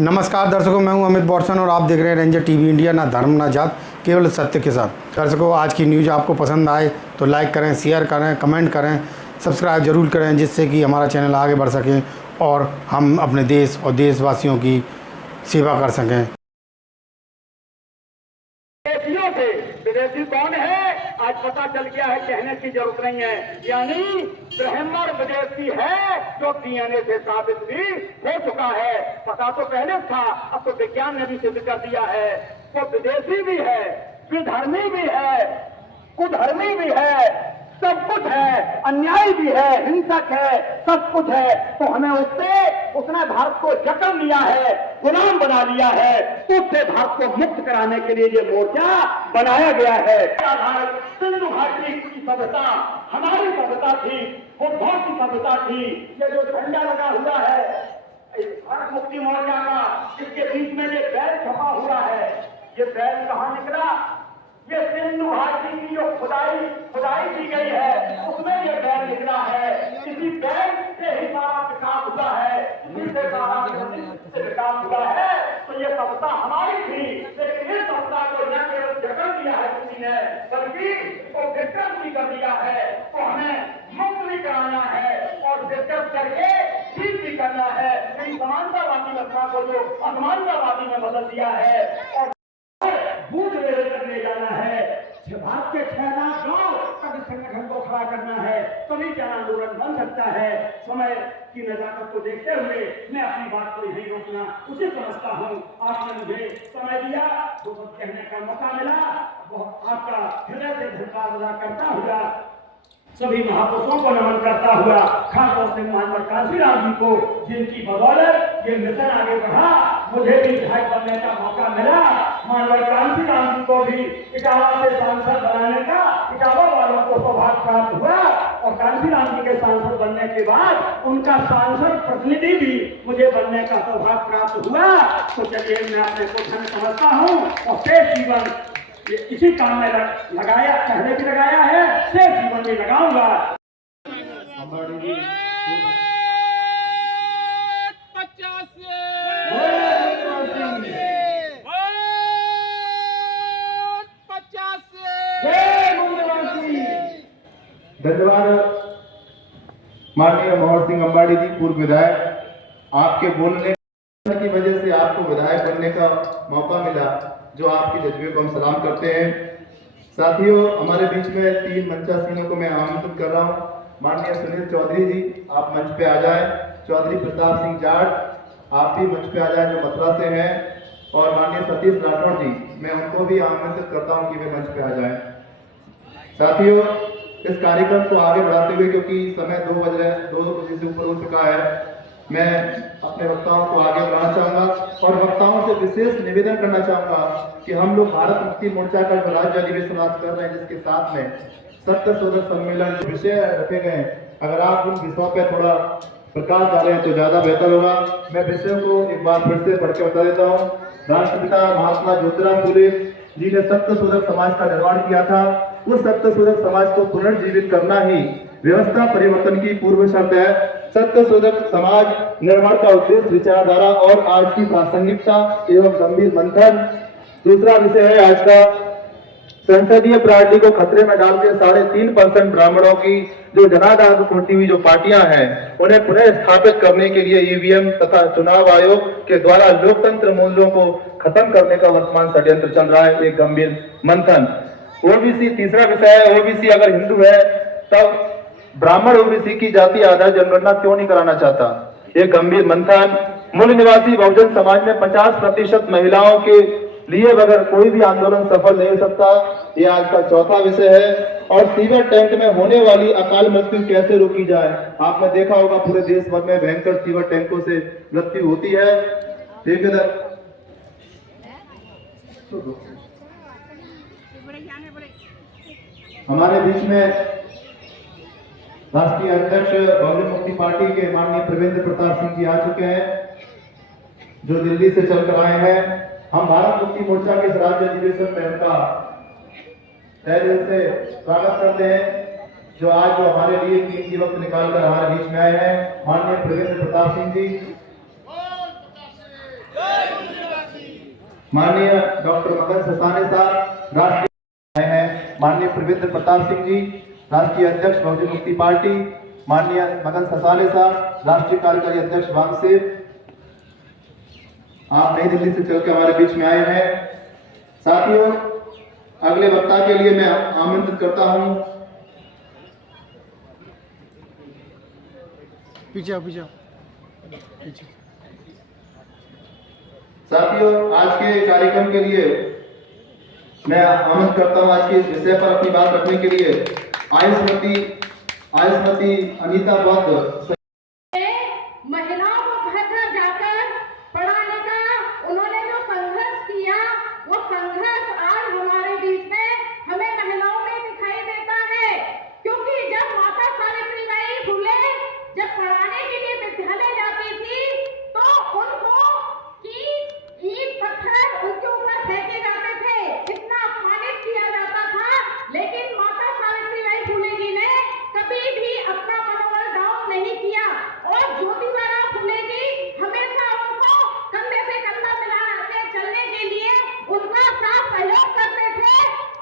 नमस्कार दर्शकों, मैं हूं अमित बॉर्सन और आप देख रहे हैं रेंजर टीवी इंडिया। ना धर्म ना जात, केवल सत्य के साथ। दर्शकों, आज की न्यूज़ आपको पसंद आए तो लाइक करें, शेयर करें, कमेंट करें, सब्सक्राइब जरूर करें, जिससे कि हमारा चैनल आगे बढ़ सके और हम अपने देश और देशवासियों की सेवा कर सकें। विदेशी कौन है आज पता चल गया है, कहने की जरूरत नहीं है। यानी ब्राह्मण विदेशी है जो डीएनए से साबित भी हो चुका है। पता तो पहले था, अब तो विज्ञान ने भी सिद्ध कर दिया है। वो विदेशी भी है, विधर्मी भी है, कुधर्मी भी है, सब कुछ है, अन्याय भी है, हिंसक है, सब कुछ है। तो हमें उसने भारत को जकड़ लिया है, गुलाम बना लिया है। उससे भारत को मुक्त कराने के लिए ये मोर्चा बनाया गया है। सिंधु घाटी की सभ्यता हमारी सभ्यता थी, वो बहुत की सभ्यता थी। ये जो झंडा लगा हुआ है भारत मुक्ति मोर्चा का, इसके बीच में ये बैल छपा हुआ है। ये बैल कहाँ निकला? ये सिंधु घाटी की जो खुदाई की गई है, उसमें ये बैल निकला है। इसी बैल से ही सारा विकास हुआ है, इसी से सारा विकास हुआ है। तो ये सभ्यता हमारी थी, लेकिन इस सभ्यता को न केवल जकड़ दिया है किसी ने, बल्कि वो डिस्टर्ब भी कर दिया है। तो हमें मुक्त भी कराना है और डिस्टर्ब करके ठीक भी करना है। इन समानतावादी व्यवस्था को जो असमानतावादी में बदल दिया है और बूथ लेवल तक ले जाना है। भारत के 6 लाख गांव तक इस संगठन को खड़ा करना है, तभी जन आंदोलन बन सकता है। समय की नजाकत को देखते हुए मैं अपनी बात को यही रोकना उचित समझता हूँ। आपने मुझे समय दिया, दो बात कहने का मौका मिला, आपका हृदय से धन्यवाद अदा करता हुआ, सभी महापुरुषों को नमन करता हुआ, खासतौर से मोहम्मद कांसीराम जी को, जिनकी बदौलत ये मिशन आगे बढ़ा, मुझे भी विधायक बनने का मौका मिला। मोहम्मद कांसीराम जी को भी इटावा से सांसद बनाने का इटावा वालों को सौभाग्य प्राप्त हुआ और कांसीराम जी के सांसद बनने के बाद उनका सांसद प्रतिनिधि भी मुझे बनने का सौभाग्य प्राप्त हुआ। तो चलिए, मैं अपने को धन्य समझता हूँ और शेष जीवन इसी काम में लगाया, पहले भी लगाया है, शेष जीवन में लगाऊंगा। धन्यवाद माननीय मोहन सिंह अंबाड़ी जी, पूर्व विधायक। आपके बोलने की वजह से आपको विधायक बनने का मौका मिला, जो आपके जज्बे को हम सलाम करते हैं। साथियों, हमारे बीच में 3 मंचासीनों को मैं आमंत्रित कर रहा हूँ। माननीय सुनील चौधरी जी, आप मंच पे आ जाएं। चौधरी प्रताप सिंह जाट, आप भी मंच पे आ जाएं, जो मथुरा से हैं। और माननीय सतीश राठौड़ जी, मैं उनको भी आमंत्रित करता हूँ कि वे मंच पे आ जाएं। साथियों, इस कार्यक्रम को आगे बढ़ाते हुए, क्योंकि समय 2 बजे से ऊपर हो चुका है, मैं अपने वक्ताओं को आगे बढ़ाना चाहूंगा और वक्ताओं से विशेष निवेदन करना चाहूंगा कि हम लोग भारत मुक्ति मोर्चा का जो राज्य अधिवेशन आज कर रहे हैं, जिसके साथ में सत्य शोधक सम्मेलन विषय रखे गए, अगर आप उन विषयों पर थोड़ा प्रकाश डालें तो ज्यादा बेहतर होगा। मैं विषयों को एक बार फिर से पढ़ के बता देता हूँ। राष्ट्रपिता महात्मा ज्योतिराव फुले जी ने सत्य शोधक समाज का निर्माण किया था। उस सत्य शोधक समाज को पुनर्जीवित करना ही व्यवस्था परिवर्तन की पूर्व शर्त है। सत्य शोधक समाज निर्माण का उद्देश्य, विचारधारा और आज की प्रासंगिकता एवं गंभीर मंथन। दूसरा विषय है आज का, संसदीय प्रणाली को खतरे में डाल के 3.5% ब्राह्मणों की जो जनाधार होती हुई जो पार्टियां हैं, उन्हें पुनः स्थापित करने के लिए ईवीएम तथा चुनाव आयोग के द्वारा लोकतंत्र मूल्यों को खत्म करने का वर्तमान षड्यंत्र चल रहा है, एक गंभीर मंथन। ओबीसी तीसरा विषय है, ओबीसी अगर हिंदू है तब ब्राह्मण ओबीसी की जाति आधार जनगणना क्यों नहीं कराना चाहता, एक गंभीर मंथन। मूल निवासी बहुजन समाज में 50% महिलाओं के लिए बगैर कोई भी आंदोलन सफल नहीं हो सकता, ये आज का चौथा विषय है। और सीवर टैंक में होने वाली अकाल मृत्यु कैसे रोकी जाए। आपने देखा होगा पूरे देश भर में भयंकर सीवर टैंकों से मृत्यु होती है। ठीक है, हमारे बीच में राष्ट्रीय अध्यक्ष बहुजन मुक्ति पार्टी के माननीय प्रवीण प्रताप सिंह जी आ चुके हैं, जो दिल्ली से चलकर आए हैं। हम भारत मुक्ति मोर्चा के राज्य अधिवेशन में उनका तहे दिल से स्वागत करते हैं, जो आज जो हमारे लिए कीमती वक्त निकालकर हमारे बीच में आए हैं। माननीय प्रवीण प्रताप सिंह जी। माननीय डॉक्टर मगन ससाने साहब राष्ट्रीय हैं, माननीय प्रवीण प्रताप सिंह जी राष्ट्रीय अध्यक्ष बहुजन मुक्ति पार्टी, माननीय मगन ससाने साहब राष्ट्रीय कार्यकारी अध्यक्ष वामसेव, आप नई दिल्ली से चलकर हमारे बीच में आए हैं। साथियों, अगले वक्ता के लिए मैं आमंत्रित करता हूं पीछे आओ, पीछे आओ, पीछे। साथियों, आज के कार्यक्रम के लिए मैं आमंत्रित करता हूं आज के इस विषय पर अपनी बात रखने के लिए आयुष्मती अनीता बौद्ध। महिलाओं को घर घर जाकर पढ़ाने का उन्होंने जो संघर्ष किया, वो संघर्ष आज हमारे बीच में हमें महिलाओं में दिखाई देता है। क्योंकि जब माता सावित्रीबाई फुले जब पढ़ाने के लिए विद्यालय जाती थी तो उनको ईंट पत्थर उनके ऊपर फेंके जाते थे, इतना अपमानित किया जाता था। लेकिन माता सावित्रीबाई फुले जी ने कभी भी अपना मनोबल डाउन नहीं किया और ज्योतिबा फुले जी हमेशा उनको कंधे से कंधा मिलाते चलने के लिए उनका साथ सहयोग करते थे।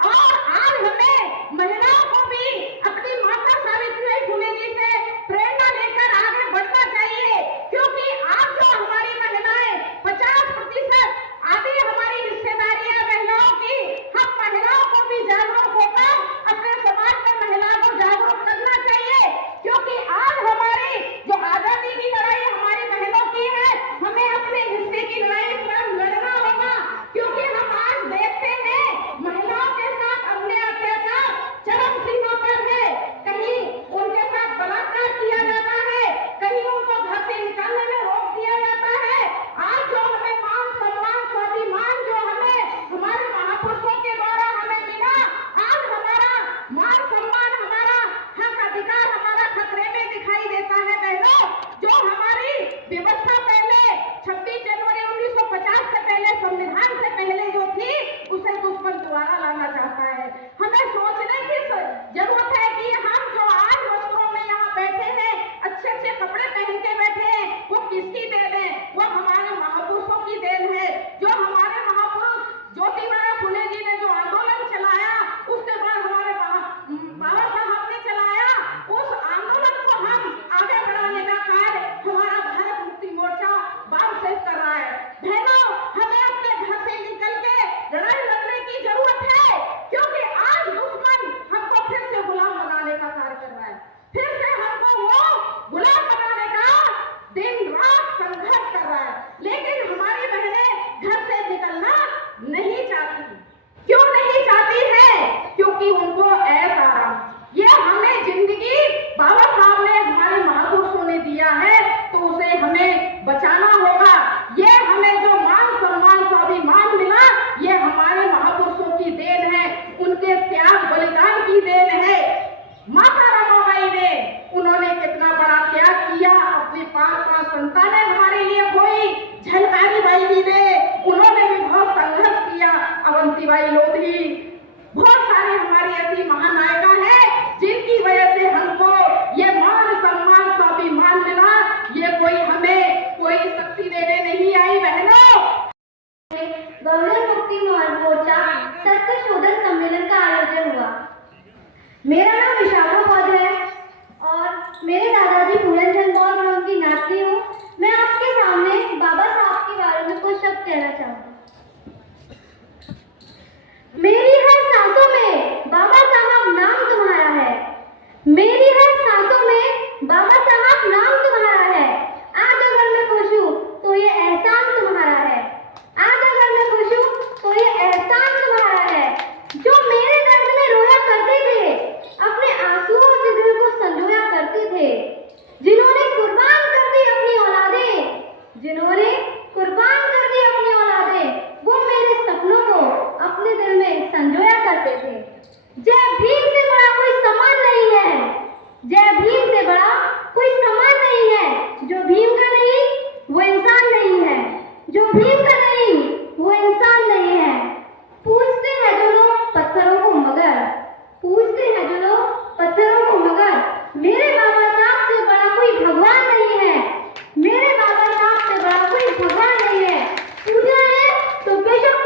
और आज हमें महिलाओं को भी अपनी माता सावित्रीबाई फुले जी से प्रेरणा लेकर आगे बढ़ना चाहिए। क्योंकि आज जो हमारी महिलाएं 50% आधी हमारी हिस्सेदारियां महिलाओं की, हम महिलाओं को भी जागरूक होकर अपने समाज में महिलाओं को जागरूक करना चाहिए। क्योंकि आज हमारी जो आजादी की लड़ाई हमारी बहनों की है, हमें अपने हिस्से की लड़ाई स्वयं लड़ना होगा। क्योंकि हम आज देखते हैं महिलाओं के साथ अन्याय अत्याचार चरम सीमा पर है। कहीं उनके साथ बलात्कार किया जाता है, कहीं उनको घर से निकालने में रोक दिया जाता है। आज जो हमें मान सम्मान स्वाभिमान जो हमें हमारे महापुरुषों के द्वारा हमें मिला, आज हमारा मान सम्मान हमारा हक अधिकार हमारा खतरे में दिखाई देता है। बहनों, जो हमारी व्यवस्था पहले 26 जनवरी 1950 से पहले संविधान से पहले जो थी, उसे दुश्मन दोबारा लाना चाहता है। हमें सोचने की जरूरत है कि हम जो आज वस्त्रों में यहाँ बैठे हैं, अच्छे अच्छे कपड़े पहन के बैठे हैं, वो किसकी देन है? वो हमारे महापुरुषों की देन है। जो हमारे महापुरुष ज्योतिबा फुले जी ने जो आंदोलन चलाया, उसके बाद हमारे बाबा साहब ने चलाया, उस आंदोलन को हम आगे बढ़ाने का कार्य हमारा भारत मुक्ति मोर्चा वामसेव कर रहा है। बहनों, हमें अपने घर से निकल के लड़ाई लड़ने की जरूरत है। क्योंकि आज दुश्मन हमको फिर से गुलाम बनाने का कार्य कर रहा है, फिर से हमको वो गुलाम बनाने का दिन रात संघर्ष कर रहा है। लेकिन हमारी बहनें घर से निकलना नहीं चाहती। क्यों नहीं चाहती है? क्योंकि उनको ऐसा आराम, ये हमें जिंदगी बाबा साहब ने हमारे महापुरुषों ने दिया है, तो उसे हमें बचाना होगा। ये हमें जो मान सम्मान स्वाभिमान मिला, ये हमारे महापुरुषों की देन है, उनके त्याग बलिदान की देन है। माता रमाबाई ने, उन्होंने कितना बड़ा त्याग किया, अपनी 5 संतानें हमारे लिए खोई। झलकारी बाई जी ने, उन्होंने भी बहुत संघर्ष किया। अवंतीबाई लोधी, बहुत सारी हमारी ऐसी महानायिका है जिनकी वजह से हमको ये मान सम्मान स्वाभिमान मिला। ये कोई हमें कोई शक्ति देने नहीं आई। बहनों, बहुजन मुक्ति मोर्चा सत्य शोधन सम्मेलन का आयोजन हुआ। मेरा नाम विशाखा बौद्ध है और मेरे दादाजी पूरन चंद बौद्ध, मैं उनकी नाती हूँ। मैं आपके सामने बाबा साहब के बारे में कुछ शब्द कहना चाहूँगी। मेरी हर सांसों में बाबा साहब नाम तुम्हारा है, मेरी हर सांसों में बाबा साहब नाम तुम्हारा है। आज अगर मैं खुश हूँ तो ये एहसान तुम्हारा है, आज अगर मैं खुश हूँ तो ये एहसान तुम्हारा है। जो मेरे दर्द में रोया करते थे, अपने आंसुओं से दिल को संजोया करते थे, जिन्होंने कुर्बान कर दी अपनी औलादें, जिन्होंने कुर्बान कर दी अपनी औलादें, वो मेरे सपनों को अपने दिल में संजोया करते थे। जय भीम से बड़ा कोई सम्मान नहीं है, जय भीम से बड़ा कोई सम्मान नहीं है। जो भीम का नहीं वो इंसान नहीं है, जो भीम का नहीं वो इंसान नहीं है। पूछते हैं जो लोग पत्थरों को मगर, पूछते हैं जो लोग पत्थरों को मगर, मेरे बाबा साहब से बड़ा कोई भगवान नहीं है, मेरे बाबा साहब से बड़ा कोई भगवान नहीं है। पूजा है तो बेशक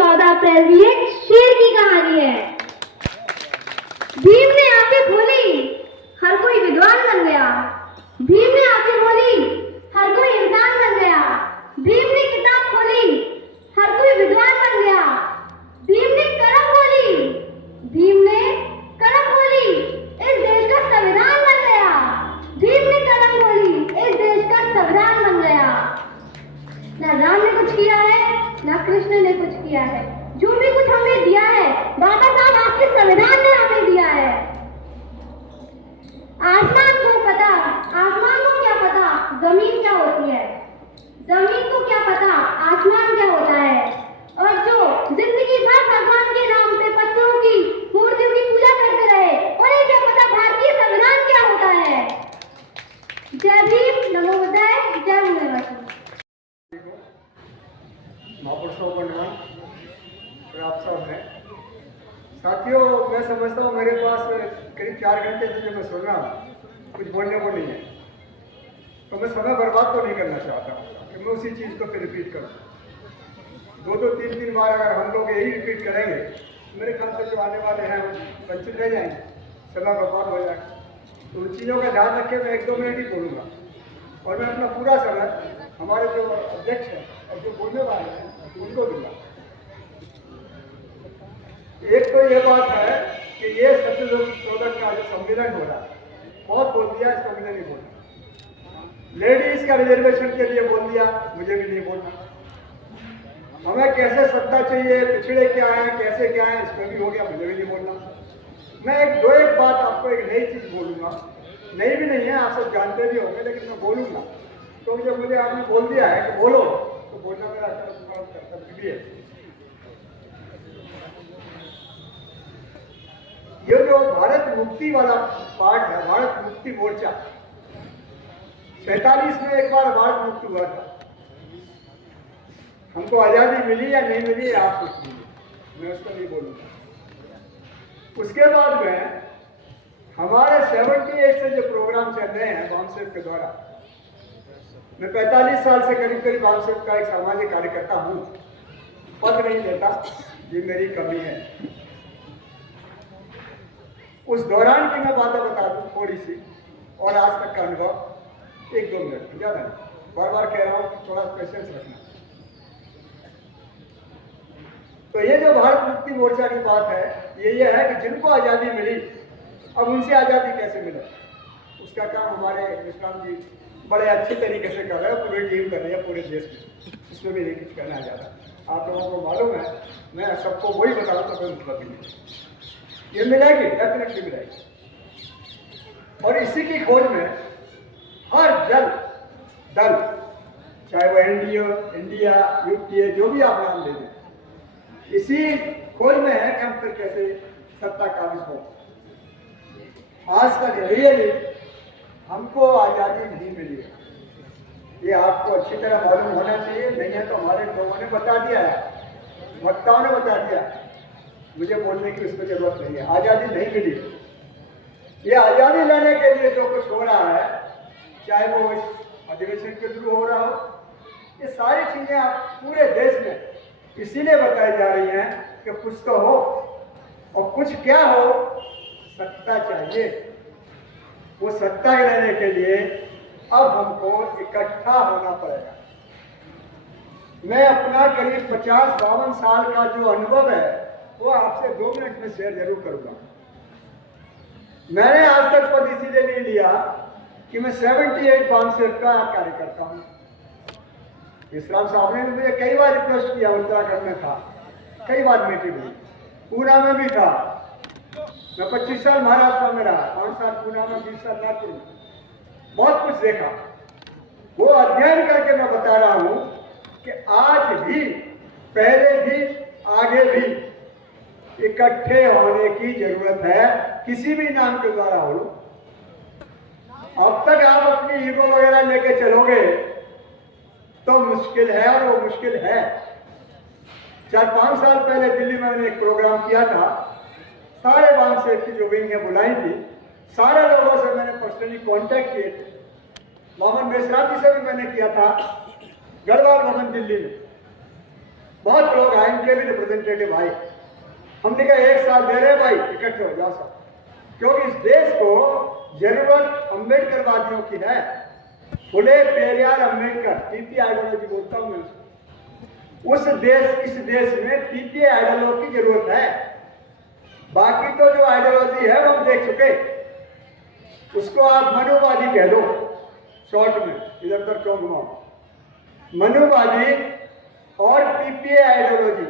14 अप्रैल भी एक शेर की कहानी है। भीम ने आंखें खोली, हर कोई विद्वान बन गया। भीम ने आंखें खोली, हर कोई इंसान बन गया। भीम ने किताब खोली, हर कोई विद्वान बन गया। भीम ने कलम खोली, भीम ने कलम खोली, इस देश का संविधान बन गया। भीम ने कलम खोली, इस देश का संविधान बन गया। ना राम ने कुछ किया है, ना कृष्ण ने कुछ किया है। जो भी कुछ हमें दिया है, बाबा साहब आपके संविधान ने हमें दिया है। आसमान को पता, आसमान को क्या पता जमीन क्या होती है, जमीन को क्या पता आसमान क्या होता है। और जो जिंदगी भर भगवान के नाम पे पत्थरों की मूर्तियों की पूजा करते रहे, उन्हें क्या पता भारतीय संविधान क्या होता है। जय भीम, नमो बुद्धाय, जय भीम। महापुरुषों को नमन। और आप सब हैं साथियों, मैं समझता हूँ मेरे पास करीब 4 घंटे से जो मैं सुन रहा हूँ, कुछ बोलने को नहीं है, तो मैं समय बर्बाद तो नहीं करना चाहता कि मैं उसी चीज़ को फिर रिपीट करूँ। 2-2, 3-3 बार अगर हम लोग यही रिपीट करेंगे, मेरे ख्याल से जो आने वाले हैं वंचित रह जाएंगे, समय बर्बाद हो जाएगा। तो उन चीज़ों का ध्यान रखें। मैं 1-2 मिनट ही बोलूँगा और मैं अपना पूरा समय हमारे जो अध्यक्ष हैं और जो बोलने वाले हैं उनको दूंगा। एक तो ये बात है कि ये सत्यशोधन का जो सम्मेलन हो रहा है, बहुत बोल दिया, इसको मुझे नहीं बोलना। लेडीज का रिजर्वेशन के लिए बोल दिया, मुझे भी नहीं बोलना। हमें कैसे सत्ता चाहिए, पिछड़े क्या है, कैसे क्या है, इस पर भी हो गया, मुझे भी नहीं बोलना। मैं एक बात आपको एक नई चीज बोलूंगा, नई भी नहीं है, आप सब जानते भी होंगे, लेकिन मैं बोलूंगा। तो जब मुझे आपने बोल दिया है कि बोलो, तो बोलना मेरा कर्तव्य भी है। ये जो भारत मुक्ति वाला पार्ट है, भारत मुक्ति मोर्चा, 47 में एक बार भारत मुक्ति हुआ था। हमको आजादी मिली या नहीं मिली, आप कुछ नहीं, मैं उसको नहीं बोलूंगा। उसके बाद में हमारे 78 से जो प्रोग्राम चल रहे हैं वामसेव के द्वारा, मैं 45 साल से करीब वामसेव का एक सामाजिक कार्यकर्ता हूँ। पद नहीं देता, ये मेरी कमी है। उस दौरान की मैं बातें बता दूं थोड़ी सी, और आज तक का अनुभव 1-2 मिनट, ज़्यादा नहीं। बार बार कह रहा हूँ कि थोड़ा पेशेंस रखना। तो ये जो भारत मुक्ति मोर्चा की बात है, ये है कि जिनको आज़ादी मिली, अब उनसे आज़ादी कैसे मिले, उसका काम हमारे विश्राम जी बड़े अच्छे तरीके से कर रहे हैं, पूरी टीम कर रही है पूरे देश में। इसमें भी नहीं कुछ करना है ज़्यादा। आप लोगों को मालूम है, मैं सबको वही बता रहा हूँ, तो कोई मतलब नहीं। ये मिलेगी, डेफिनेटली मिलेगी। और इसी की खोज में हर दल, चाहे वो इंडिया, यूपीए, जो भी आप नाम ले दें, इसी खोज में है कि हम फिर कैसे सत्ता काबिज हो। आज तक रियली हमको आज़ादी नहीं मिली है, ये आपको अच्छी तरह मालूम होना चाहिए। नहीं है तो हमारे लोगों ने बता दिया है, वक्ताओं ने बता दिया, मुझे बोलने की उसमें जरूरत नहीं है। आज़ादी नहीं मिली। ये आज़ादी लेने के लिए जो कुछ हो रहा है, चाहे वो इस अधिवेशन के थ्रू हो रहा हो, ये सारी चीज़ें आप पूरे देश में इसीलिए बताई जा रही हैं कि कुछ तो हो, और कुछ क्या हो, सत्ता चाहिए। वो सत्ता लेने के लिए अब हमको इकट्ठा होना पड़ेगा। मैं अपना करीब 50-52 साल का जो अनुभव है, वो आपसे 2 मिनट में शेयर जरूर करूंगा। मैंने आज तक पद इसीलिए नहीं लिया कि मैं 78 वामसेव का कार्यकर्ता हूँ। विश्राम साहब ने मुझे कई बार रिक्वेस्ट किया, उत्तराखंड में था, कई बार मीटिंग हुई, पूना में भी था। मैं 25 साल महाराष्ट्र में रहा, 5 साल पूना में, 20 साल नागपुर में, बहुत कुछ देखा। वो अध्ययन करके मैं बता रहा हूँ कि आज भी, पहले भी, आगे भी इकट्ठे होने की जरूरत है, किसी भी नाम के द्वारा हो। अब तक आप अपनी ईगो वगैरह लेके चलोगे तो मुश्किल है, और वो मुश्किल है। 4-5 साल पहले दिल्ली में मैंने एक प्रोग्राम किया था, सारे वामसेव की जो विंग है बुलाई थी, सारे लोगों से मैंने पर्सनली कांटेक्ट किए थे। मोहम्मद मेसराती से भी मैंने किया था, गढ़वाल भवन दिल्ली में। बहुत लोग आए, इनके भी रिप्रेजेंटेटिव आए। हमने कहा एक साल दे रहे भाई, इकट्ठे हो जाओ सब, क्योंकि इस देश को जरूरत अम्बेडकर वादियों की है। फुले पेरियार अम्बेडकर, पीपी आइडियोलॉजी बोलता हूं मैं इस देश में पीपी आइडियोलॉजी की जरूरत है। बाकी तो जो आइडियोलॉजी है वो हम देख चुके, उसको आप मनुवादी कह दो शॉर्ट में, इधर उधर क्यों घुमाओ। मनुवादी और पीपीए आइडियोलॉजी,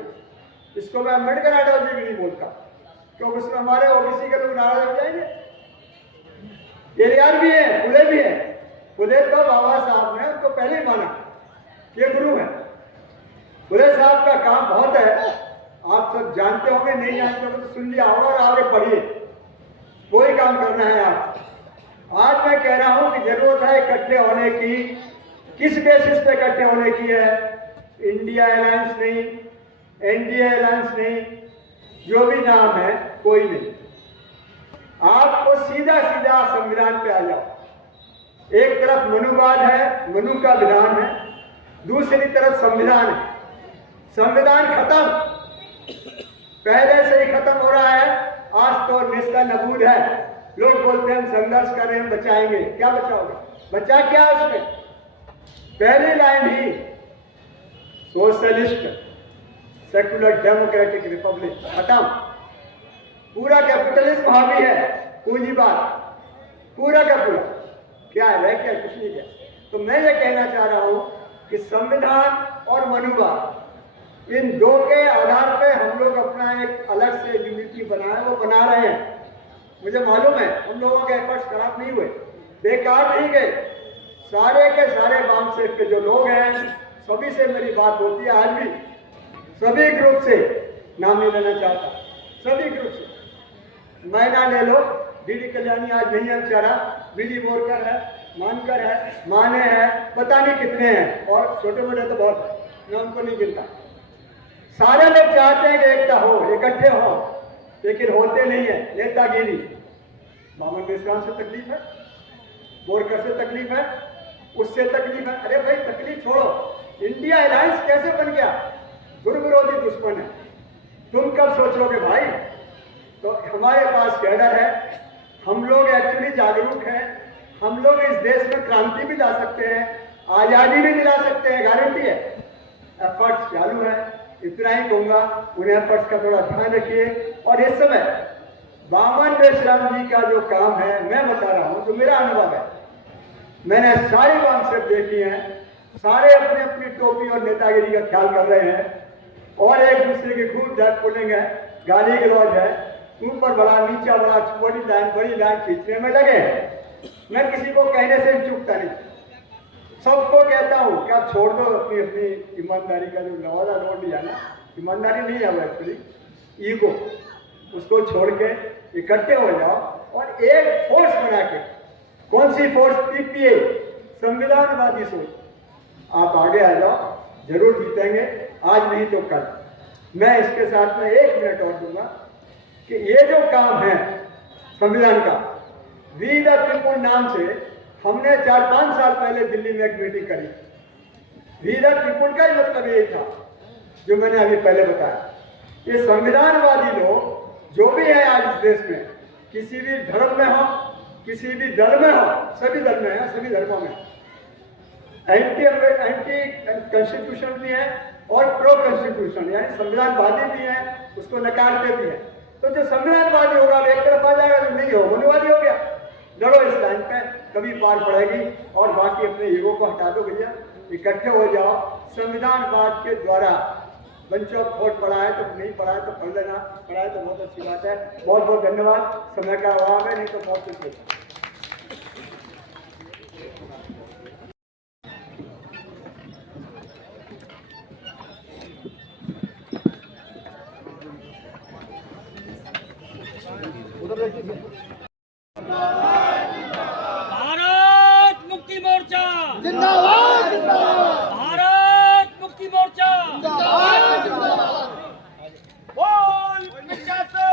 इसको मैं अम्बेडकर आइडियोलॉजी भी नहीं बोलता, क्योंकि उसमें हमारे ओबीसी के लोग नाराज हो जाएंगे। पेरियार भी है, फुले भी है। फुले तो बाबा साहब ने उनको पहले ही माना कि गुरु है। फुले साहब का काम बहुत है, आप सब जानते होंगे, नहीं जानते होंगे तो सुन लिया होगा और आगे पढ़िए, वही काम करना है आप। आज मैं कह रहा हूं कि जरूरत है इकट्ठे होने की। किस बेसिस पे इकट्ठे होने की है? इंडिया अलायंस नहीं, एनडीए अलायंस नहीं, जो भी नाम है कोई नहीं। आपको सीधा सीधा संविधान पे आ जाओ। एक तरफ मनुवाद है, मनु का विधान है, दूसरी तरफ संविधान है। संविधान खत्म, पहले से ही खत्म हो रहा है। आज तो निस्ता नबूद है। लोग बोलते हैं हम संघर्ष कर रहे हैं, बचाएंगे। क्या बचाओगे? बचा क्या उसमें? पहली लाइन ही सोशलिस्ट सेकुलर डेमोक्रेटिक रिपब्लिक खत्म। पूरा कैपिटलिज्म हावी है, पूंजीवाद पूरा का पूरा। क्या है? क्या कुछ नहीं है। तो मैं ये कहना चाह रहा हूं कि संविधान और मनुवाद, इन दो के आधार पे हम लोग अपना एक अलग से यूनिटी बनाए, वो बना रहे हैं। मुझे मालूम है हम लोगों के एफर्ट्स खराब नहीं हुए, बेकार नहीं गए। सारे के सारे वाम सेक्ट के जो लोग हैं, सभी से मेरी बात होती है आज भी, सभी ग्रुप से, नाम नहीं लेना चाहता, सभी ग्रुप से। मैना ले लो, डीडी कल्याणी आज नहीं है बेचारा, बीडी बोरकर है, मानकर है, माने है, पता नहीं कितने हैं, और छोटे मोटे तो बहुत, मैं उनको नहीं गिनता। सारे लोग चाहते हैं कि एकता हो, इकट्ठे हो, लेकिन होते नहीं है। नेतागिरी, बामन मिश्रा से तकलीफ है, बोरकर से तकलीफ है, उससे तकलीफ है। अरे भाई तकलीफ छोड़ो, इंडिया अलायंस कैसे बन गया? दुर्विरोधी दुश्मन है। तुम कब सोचोगे भाई? तो हमारे पास कैडर है, हम लोग एक्चुअली जागरूक हैं, हम लोग इस देश में क्रांति भी ला सकते हैं, आजादी भी दिला सकते हैं, गारंटी है। एफर्ट्स चालू है, इतना ही कहूंगा। उन एफर्ट्स का थोड़ा ध्यान रखिए। और इस समय बामन बेशराम जी का जो काम है, मैं बता रहा हूं, जो मेरा अनुभव है, मैंने सारे काम सिर्फ देखी हैं, सारे अपनी अपनी टोपी और नेतागिरी का ख्याल कर रहे हैं और एक दूसरे की खूब जात पुलिंग है, गाली गलौज है, ऊपर बड़ा नीचा बड़ा, छोटी लाइन बड़ी लाइन खींचने में लगे हैं। मैं किसी को कहने से चूकता नहीं, सबको कहता हूँ कि आप छोड़ दो अपनी अपनी ईमानदारी का जो लवादा लोड लिया ना, ईमानदारी नहीं है वो एक्चुअली ईगो, उसको छोड़ के इकट्ठे हो जाओ और एक फोर्स बना के। कौन सी फोर्स? पीपीए, संविधानवादी सोच। आप आगे आ जाओ, जरूर जीतेंगे, आज नहीं तो कल। मैं इसके साथ में 1 मिनट और दूंगा कि ये जो काम है संविधान का, वी द पीपुल नाम से हमने 4-5 साल पहले दिल्ली में एक मीटिंग करी। वी द पीपुल का ही मतलब ये था जो मैंने अभी पहले बताया। ये संविधानवादी लोग जो भी है आज इस देश में, किसी भी धर्म में हो, किसी भी दल में हो, सभी दल में है, सभी धर्मों में, एंटी कॉन्स्टिट्यूशन भी है और प्रो कॉन्स्टिट्यूशन, यानी संविधानवादी भी है, उसको नकारते भी है। तो जो संविधानवादी होगा वो एक तरफ आ जाएगा, जो नहीं हो मनुवादी हो गया। लड़ो इस लाइन पे, कभी पार पड़ेगी। और बाकी अपने ईगो को हटा दो भैया, इकट्ठे हो जाओ। संविधानवाद के द्वारा बंच ऑफ थॉट पढ़ा है तो नहीं पढ़ा है तो पढ़ लेना, पढ़ा है तो बहुत अच्छी बात है। बहुत बहुत धन्यवाद। समय का अभाव है, नहीं तो बहुत कुछ होता। भारत मुक्ति मोर्चा जिंदाबाद, जिंदाबाद। भारत मुक्ति मोर्चा जिंदाबाद, जिंदाबाद। बोल 85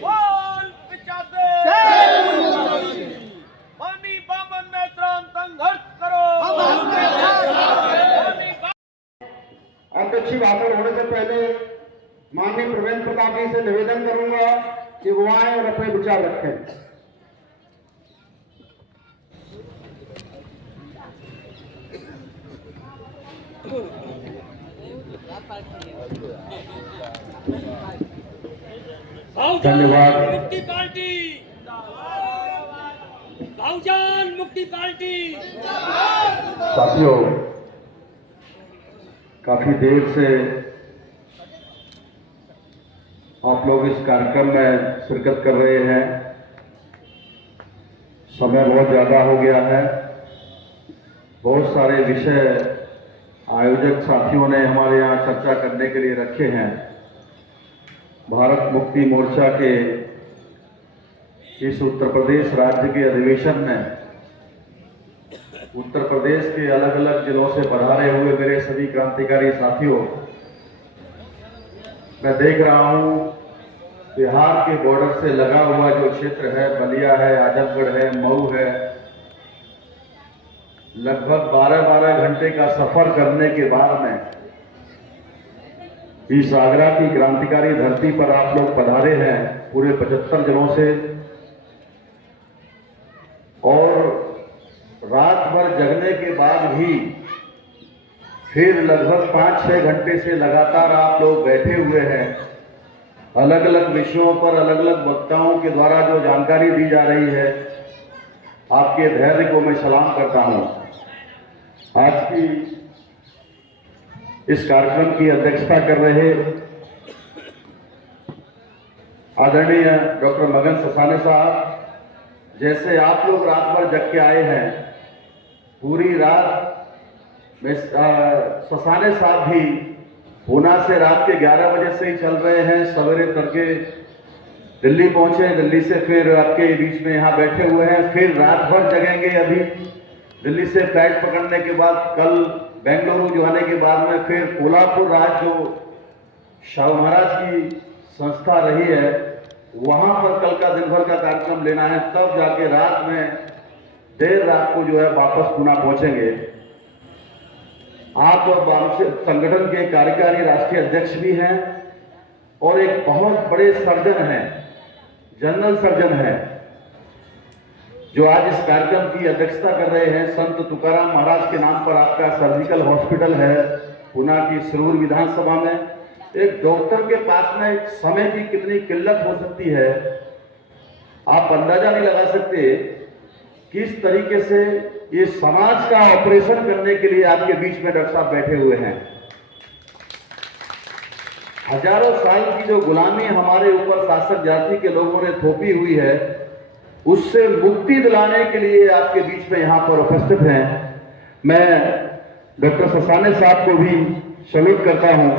बोल 85 माननीय बामन मेश्राम संघर्ष करो। पहले माननीय प्रवीण प्रताप जी से निवेदन करूंगा कि वो आए और अपने विचार रखें। बहुजन मुक्ति पार्टी, बहुजन मुक्ति पार्टी। साथियों, काफी देर से आप लोग इस कार्यक्रम में शिरकत कर रहे हैं। समय बहुत ज्यादा हो गया है। बहुत सारे विषय आयोजक साथियों ने हमारे यहाँ चर्चा करने के लिए रखे हैं। भारत मुक्ति मोर्चा के इस उत्तर प्रदेश राज्य के अधिवेशन में उत्तर प्रदेश के अलग अलग जिलों से पधारे हुए मेरे सभी क्रांतिकारी साथियों, मैं देख रहा हूं बिहार के बॉर्डर से लगा हुआ जो क्षेत्र है, बलिया है, आजमगढ़ है, मऊ है, लगभग 12-12 घंटे का सफर करने के बाद में इस आगरा की क्रांतिकारी धरती पर आप लोग पधारे हैं पूरे 75 जिलों से, और रात भर जगने के बाद भी फिर लगभग 5-6 घंटे से लगातार आप लोग बैठे हुए हैं। अलग अलग विषयों पर अलग अलग वक्ताओं के द्वारा जो जानकारी दी जा रही है, आपके धैर्य को मैं सलाम करता हूं। आज की इस कार्यक्रम की अध्यक्षता कर रहे आदरणीय डॉक्टर मगन ससाने साहब, जैसे आप लोग रात भर जग के आए हैं, पूरी रात में ससाने साहब भी पूना से रात के 11 बजे से ही चल रहे हैं। सवेरे तड़के दिल्ली पहुंचे, दिल्ली से फिर आपके बीच में यहाँ बैठे हुए हैं, फिर रात भर जगेंगे। अभी दिल्ली से फ्लाइट पकड़ने के बाद कल बेंगलुरु जाने के बाद में फिर कोल्हापुर राज जो शाहू महाराज की संस्था रही है, वहां पर कल का दिन भर का कार्यक्रम लेना है। तब जाके रात में देर रात को जो है वापस पुणे पहुंचेंगे। आप संगठन के कार्यकारी राष्ट्रीय अध्यक्ष भी हैं और एक बहुत बड़े सर्जन हैं, जनरल सर्जन हैं, जो आज इस कार्यक्रम की अध्यक्षता कर रहे हैं। संत तुकाराम महाराज के नाम पर आपका सर्जिकल हॉस्पिटल है पुणे की सरूर विधानसभा में। एक डॉक्टर के पास में समय की कितनी किल्लत हो सकती है, आप अंदाजा नहीं लगा सकते। किस तरीके से ये समाज का ऑपरेशन करने के लिए आपके बीच में डॉक्टर साहब बैठे हुए हैं। हजारों साल की जो गुलामी हमारे ऊपर शासक जाति के लोगों ने थोपी हुई है, उससे मुक्ति दिलाने के लिए आपके बीच में यहां पर उपस्थित हैं। मैं डॉक्टर ससाने साहब को भी सैल्यूट करता हूं।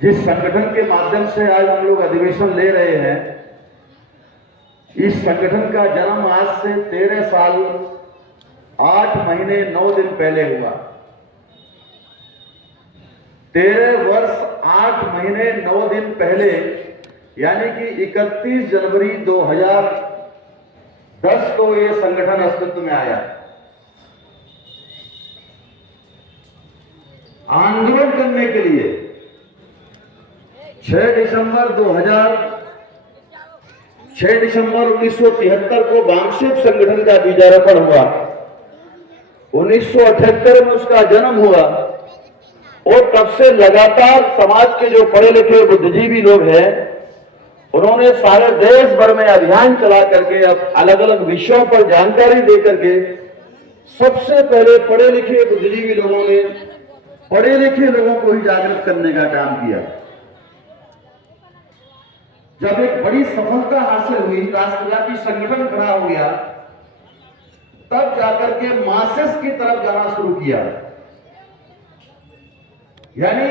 जिस संगठन के माध्यम से आज हम लोग अधिवेशन ले रहे हैं, इस संगठन का जन्म आज से 13 साल 8 महीने 9 दिन पहले हुआ। 13 वर्ष 8 महीने 9 दिन पहले, यानी कि 31 जनवरी 2010 को ये संगठन अस्तित्व में आया। आंदोलन करने के लिए 6 दिसंबर 1973 को वामसिक संगठन का बीजारोपण हुआ। 1978 में उसका जन्म हुआ और तब से लगातार समाज के जो पढ़े लिखे बुद्धिजीवी लोग हैं, उन्होंने सारे देश भर में अभियान चला करके अब अलग अलग विषयों पर जानकारी दे करके सबसे पहले पढ़े लिखे बुद्धिजीवी लोगों ने पढ़े लिखे लोगों को ही जागृत करने का काम किया। जब एक बड़ी सफलता हासिल हुई, राष्ट्रव्यापी संगठन खड़ा हो गया, तब जाकर के मासेस की तरफ जाना शुरू किया। यानी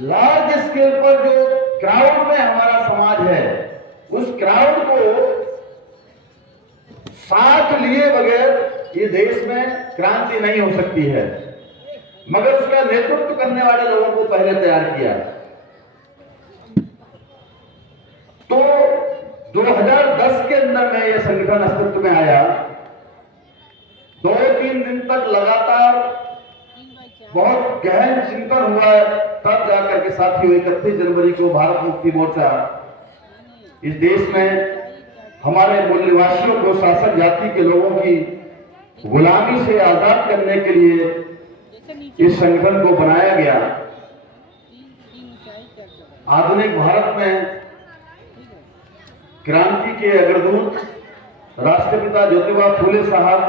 लार्ज स्केल पर जो क्राउड में हमारा समाज है, उस क्राउड को साथ लिए बगैर ये देश में क्रांति नहीं हो सकती है, मगर उसका नेतृत्व करने वाले लोगों को पहले तैयार किया। तो 2010 के अंदर में यह संगठन अस्तित्व में आया। 2-3 दिन तक लगातार बहुत गहन चिंतन हुआ है, तब जाकर के साथियों 31 जनवरी को भारत मुक्ति मोर्चा इस देश में हमारे मूल निवासियों को शासक जाति के लोगों की गुलामी से आजाद करने के लिए इस संगठन को बनाया गया। आधुनिक भारत में क्रांति के अग्रदूत राष्ट्रपिता ज्योतिबा फूले साहब,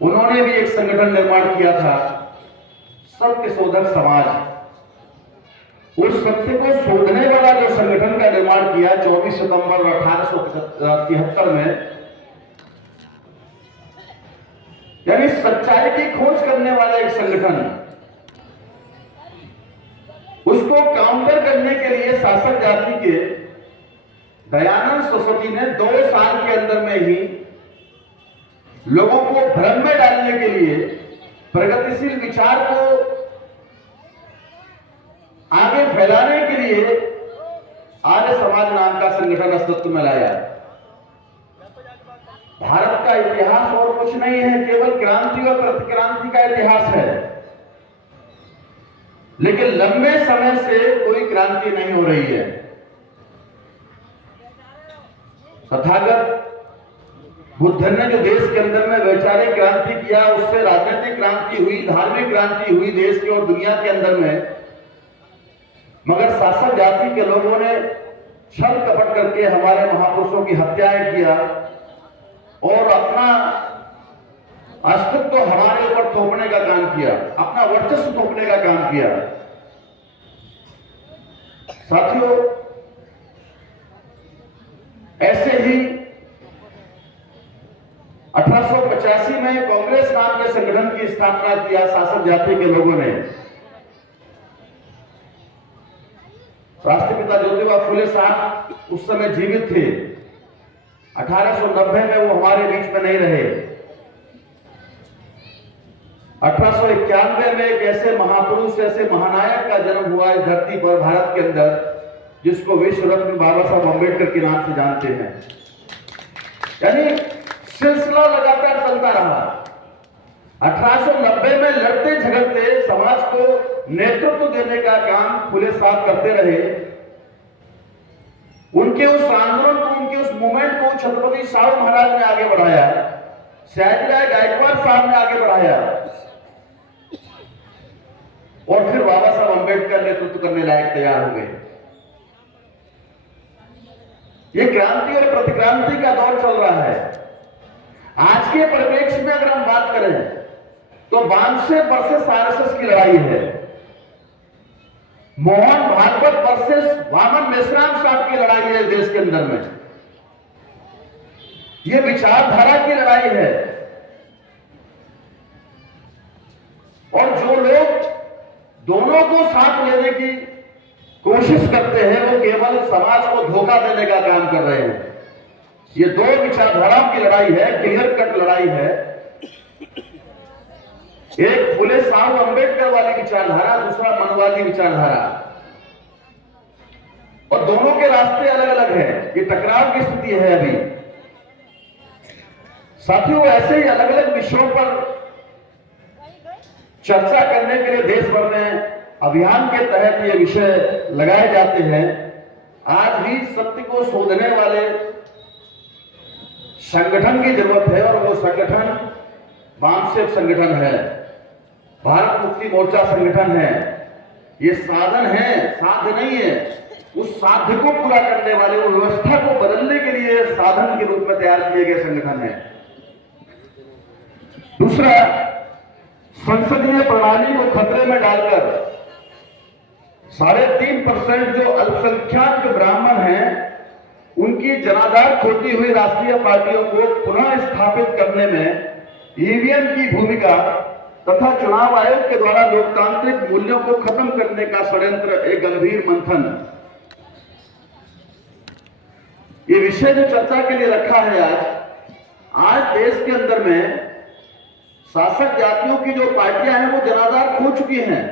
उन्होंने भी एक संगठन निर्माण किया था, सत्य शोधक समाज। उस सत्य को शोधने वाला जो संगठन का निर्माण किया 24 सितंबर 1873 में, यानी सच्चाई की खोज करने वाला एक संगठन, उसको काउंटर करने के लिए शासक जाति के दयानंद सरस्वती ने 2 साल के अंदर में ही लोगों को भ्रम में डालने के लिए प्रगतिशील विचार को आगे फैलाने के लिए आर्य समाज नाम का संगठन अस्तित्व में लाया। भारत का इतिहास और कुछ नहीं है, केवल क्रांति और प्रतिक्रांति का इतिहास है, लेकिन लंबे समय से कोई क्रांति नहीं हो रही है। तथागत बुद्ध ने जो देश के अंदर में वैचारिक क्रांति किया, उससे राजनीतिक क्रांति हुई, धार्मिक क्रांति हुई देश के और दुनिया के अंदर में, मगर शासक जाति के लोगों ने छल कपट करके हमारे महापुरुषों की हत्याएं किया और अपना अस्तित्व हमारे ऊपर थोपने का काम किया, अपना वर्चस्व थोपने का काम किया। साथियों, ऐसे ही 1885 में कांग्रेस नाम के संगठन की स्थापना किया शासक जाति के लोगों ने। राष्ट्रपिता ज्योतिबा फूले साहब उस समय जीवित थे। 1890 में वो हमारे बीच में नहीं रहे। 1891 में एक ऐसे महापुरुष, ऐसे महानायक का जन्म हुआ इस धरती पर, भारत के अंदर, जिसको विश्व रत्न बाबा साहब अम्बेडकर के नाम से जानते हैं। यानी सिलसिला लगातार चलता रहा। 1890 में लड़ते झगड़ते समाज को नेतृत्व देने का काम फूले साहब करते रहे। उनके उस आंदोलन को, उनके उस मूवमेंट को छत्रपति साहू महाराज ने आगे बढ़ाया, सयाजीराव गायकवाड़ साहब ने आगे बढ़ाया और फिर बाबा साहब अम्बेडकर नेतृत्व करने लायक तैयार हो गए। ये क्रांति और प्रतिक्रांति का दौर चल रहा है। आज के परिप्रेक्ष्य में अगर हम बात करें तो 92 वर्सेस आरएसएस की लड़ाई है। मोहन भागवत वर्सेस वामन मेश्राम साहब की लड़ाई है देश के अंदर में। यह विचारधारा की लड़ाई है और जो लोग दोनों को साथ लेने की कोशिश करते हैं वो केवल समाज को धोखा देने का काम कर रहे हैं। ये 2 विचारधाराओं की लड़ाई है, क्लियर कट लड़ाई है। एक फूले साहू अम्बेडकर वाली विचारधारा, दूसरा मनवादी विचारधारा, और दोनों के रास्ते अलग अलग हैं। ये टकराव की स्थिति है अभी। साथियों, ऐसे ही अलग अलग विषयों पर चर्चा करने के लिए देश भर में अभियान के तहत ये विषय लगाए जाते हैं। आज भी सत्य को शोधने वाले संगठन की जरूरत है और वो संगठन वामसेवक संगठन है, भारत मुक्ति मोर्चा संगठन है। ये साधन है, साध्य नहीं है। उस साध्य को पूरा करने वाले, उस व्यवस्था को बदलने के लिए साधन के रूप में तैयार किए गए संगठन है। दूसरा, संसदीय प्रणाली को खतरे में डालकर 3.5% जो अल्पसंख्यक ब्राह्मण हैं, उनकी जनाधार खोती हुई राष्ट्रीय पार्टियों को पुनः स्थापित करने में ईवीएम की भूमिका तथा चुनाव आयोग के द्वारा लोकतांत्रिक मूल्यों को खत्म करने का षड्यंत्र एक गंभीर मंथन। ये विषय जो चर्चा के लिए रखा है आज देश के अंदर में शासक जातियों की जो पार्टियां हैं वो जनाधार खो चुकी हैं।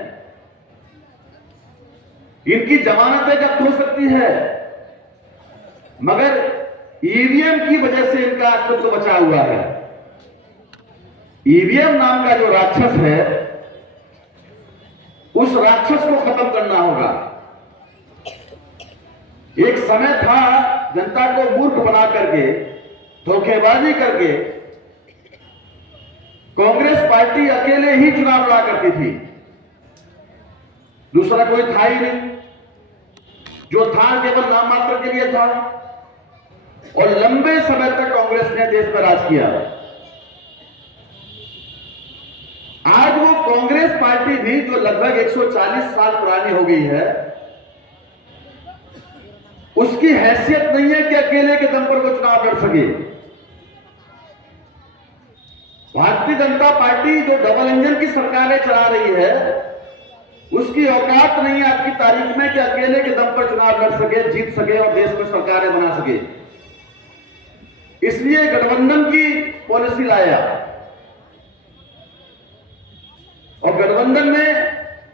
इनकी जमानतें जब्त हो सकती है, मगर ईवीएम की वजह से इनका अस्तित्व बचा हुआ है। ईवीएम नाम का जो राक्षस है, उस राक्षस को खत्म करना होगा। एक समय था जनता को मूर्ख बना करके, धोखेबाजी करके कांग्रेस पार्टी अकेले ही चुनाव लड़ा करती थी, दूसरा कोई था ही नहीं। जो था केवल नाम मात्र के लिए था, और लंबे समय तक कांग्रेस ने देश पर राज किया। आज वो कांग्रेस पार्टी भी जो लगभग 140 साल पुरानी हो गई है, उसकी हैसियत नहीं है कि अकेले के दम पर वो चुनाव लड़ सके। भारतीय जनता पार्टी जो डबल इंजन की सरकारें चला रही है, उसकी औकात नहीं है आज की तारीख में कि अकेले के दम पर चुनाव लड़ सके, जीत सके और देश में सरकारें बना सके। इसलिए गठबंधन की पॉलिसी लाया, और गठबंधन में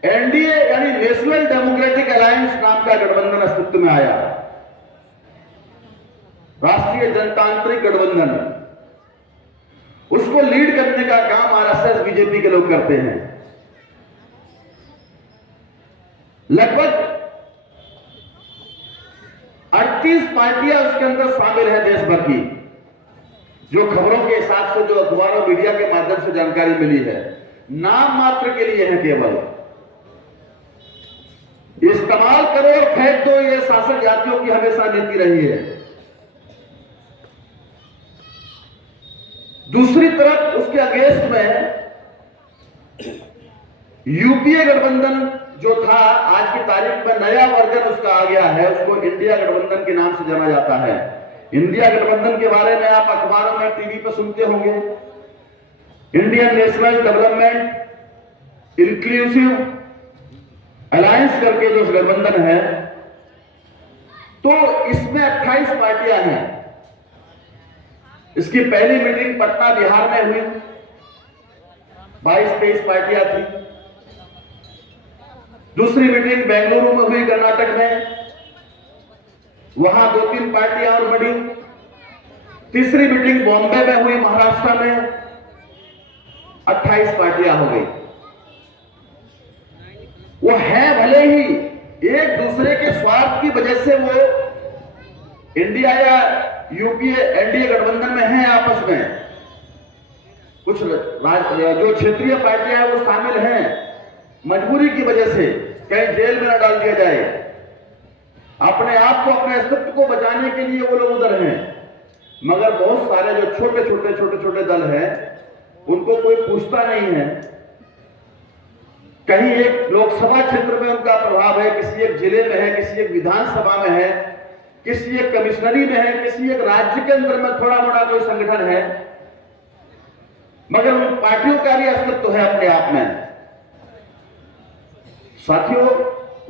एनडीए यानी नेशनल डेमोक्रेटिक अलायंस नाम का गठबंधन अस्तित्व में आया, राष्ट्रीय जनतांत्रिक गठबंधन। उसको लीड करने का काम आरएसएस बीजेपी के लोग करते हैं। लगभग 38 पार्टियां उसके अंदर शामिल है देश भर की, जो खबरों के हिसाब से, जो अखबारों मीडिया के माध्यम से जानकारी मिली है। नाम मात्र के लिए है केवल, इस्तेमाल करो और फेंक दो, ये शासक जातियों की हमेशा नीति रही है। दूसरी तरफ उसके अगेंस्ट में यूपीए गठबंधन जो था, आज की तारीख में नया वर्जन उसका आ गया है, उसको इंडिया गठबंधन के नाम से जाना जाता है। इंडिया गठबंधन के बारे में आप अखबारों में, टीवी पर सुनते होंगे। Indian national development inclusive alliance करके जो गठबंधन है, तो इसमें 28 पार्टियां हैं। इसकी पहली मीटिंग पटना बिहार में हुई, 22-23 पार्टियां थी। दूसरी मीटिंग बेंगलुरु में हुई कर्नाटक में, वहां 2-3 पार्टियां और बढ़ी। तीसरी मीटिंग बॉम्बे में हुई महाराष्ट्र में, 28 पार्टियां हो गई। वो है भले ही एक दूसरे के स्वार्थ की वजह से वो इंडिया या यूपीए एनडीए गठबंधन में है आपस में, कुछ जो क्षेत्रीय पार्टियां हैं वो शामिल हैं मजबूरी की वजह से, कहीं जेल में न डाल दिया जाए। अपने आप को, अपने अस्तित्व को बचाने के लिए वो लोग उधर हैं। मगर बहुत सारे जो छोटे छोटे दल हैं, उनको कोई पूछता नहीं है। कहीं एक लोकसभा क्षेत्र में उनका प्रभाव है, किसी एक जिले में है, किसी एक विधानसभा में है, किसी एक कमिश्नरी में है, किसी एक राज्य के अंदर में थोड़ा मोड़ा कोई संगठन है, मगर उन पार्टियों का भी अस्तित्व है अपने आप में। साथियों,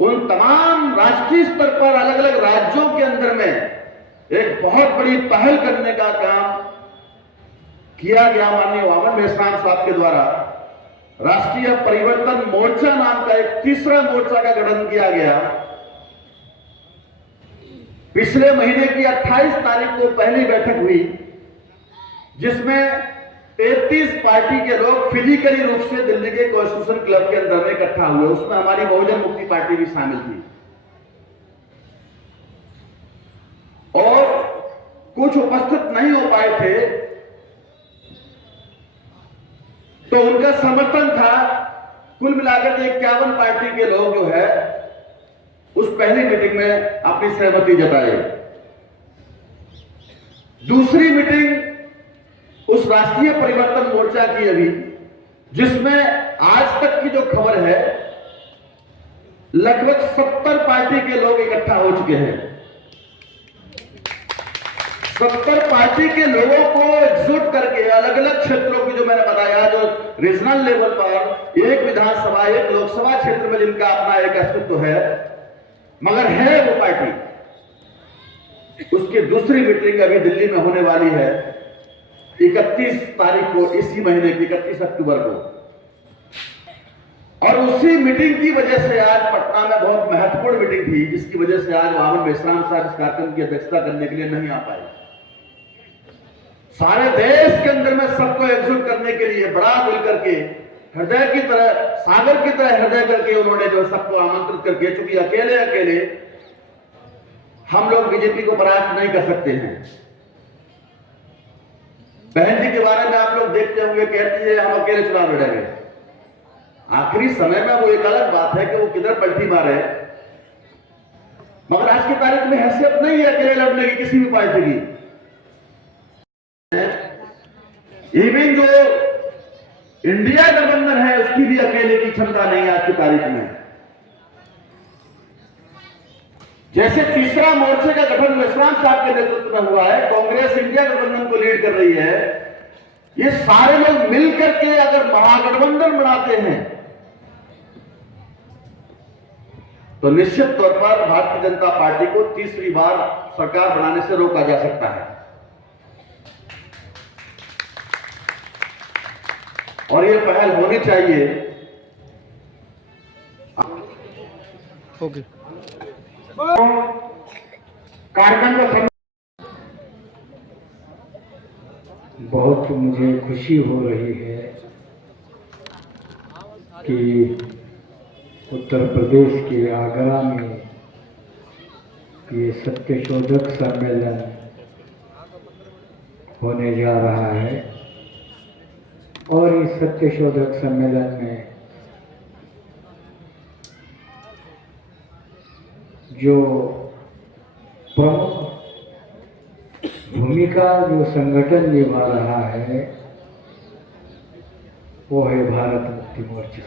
उन तमाम राष्ट्रीय स्तर पर अलग अलग राज्यों के अंदर में एक बहुत बड़ी पहल करने का काम किया गया। माननीय वामन मेश्राम साहब के द्वारा राष्ट्रीय परिवर्तन मोर्चा नाम का एक तीसरा मोर्चा का गठन किया गया। पिछले महीने की 28 तारीख को पहली बैठक हुई, जिसमें 33 पार्टी के लोग फिजिकली रूप से दिल्ली के कॉन्स्टिट्यूशन क्लब के अंदर में इकट्ठा हुए। उसमें हमारी बहुजन मुक्ति पार्टी भी शामिल थी, और कुछ उपस्थित नहीं हो पाए थे, तो उनका समर्थन था। कुल मिलाकर 51 पार्टी के लोग जो है उस पहली मीटिंग में अपनी सहमति जताई। दूसरी मीटिंग उस राष्ट्रीय परिवर्तन मोर्चा की अभी, जिसमें आज तक की जो खबर है लगभग 70 पार्टी के लोग इकट्ठा हो चुके हैं। 70 पार्टी के लोगों को एकजुट करके अलग अलग क्षेत्रों की, जो मैंने बताया, जो रीजनल लेवल पर एक विधानसभा, एक लोकसभा क्षेत्र में जिनका अपना एक अस्तित्व है, मगर है वो पार्टी, उसकी दूसरी मीटिंग अभी दिल्ली में होने वाली है 31 तारीख को, इसी महीने की 31 अक्टूबर को। और उसी मीटिंग की वजह से आज पटना में बहुत महत्वपूर्ण मीटिंग थी, जिसकी वजह से आज वामन मेश्राम साहब इस कार्यक्रम की अध्यक्षता करने के लिए नहीं आ पाए। सारे देश के अंदर में सबको एकजुट करने के लिए बड़ा दिल करके, हृदय की तरह, सागर की तरह हृदय करके उन्होंने जो सबको आमंत्रित करके, चूंकि अकेले अकेले हम लोग बीजेपी को परास्त नहीं कर सकते हैं। बहन जी के बारे में आप लोग देखते होंगे, कहती है हम अकेले चुनाव लड़ेंगे। आखिरी समय में वो एक अलग बात है कि वो किधर पलटी मारे, मगर आज की तारीख में हैसियत नहीं है अकेले लड़ने की किसी भी पार्टी की। इवन जो इंडिया गठबंधन है उसकी भी अकेले की क्षमता नहीं है आज की तारीख में। जैसे तीसरा मोर्चे का गठन विश्राम साहब के नेतृत्व में हुआ है, कांग्रेस इंडिया गठबंधन को लीड कर रही है, ये सारे लोग मिलकर के अगर महागठबंधन बनाते हैं तो निश्चित तौर पर भारतीय जनता पार्टी को तीसरी बार सरकार बनाने से रोका जा सकता है। और ये पहल होनी चाहिए। ओके। कार्यक्रम को बहुत मुझे खुशी हो रही है कि उत्तर प्रदेश के आगरा में ये सत्यशोधक सम्मेलन होने जा रहा है और इस सत्यशोधक सम्मेलन में जो प्रमुख भूमिका जो संगठन निभा रहा है वो है भारत मुक्ति मोर्चा।